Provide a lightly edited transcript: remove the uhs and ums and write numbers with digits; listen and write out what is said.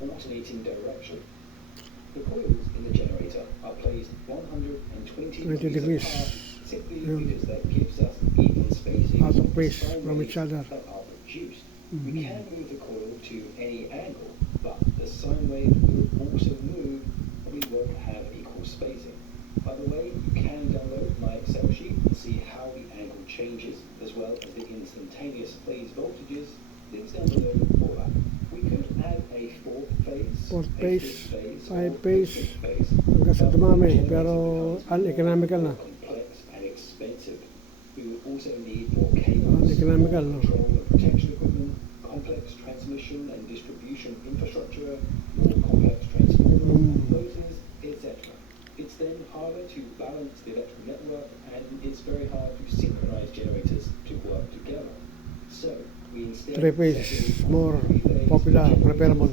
alternating direction. The coils in the generator are placed 120 20 degrees. apart, simply Yeah. because that gives us even spacing Out of the phase sine from waves each other. that are produced. Mhm. We can move the coil to any angle, but the sine wave will also move, and we won't have equal spacing. By the way, you can download my Excel sheet and see how the angle changes, as well as the instantaneous phase voltages. Links down below for that. We could add a fourth phase, Fourth a phase, fifth phase, five or a phase, sixth phase. hanggang sa But dumami, the pero generator becomes uneconomical na. more complex and expensive. We would also need more cables, Uneconomical, more no? control and protection equipment, complex transmission and distribution infrastructure, more complex transformers, motors, etc. It's then harder to balance the electrical network, and it's very hard to synchronize generators to work together. So we instead Three phase settle is more on three-phase popular, generators preferable.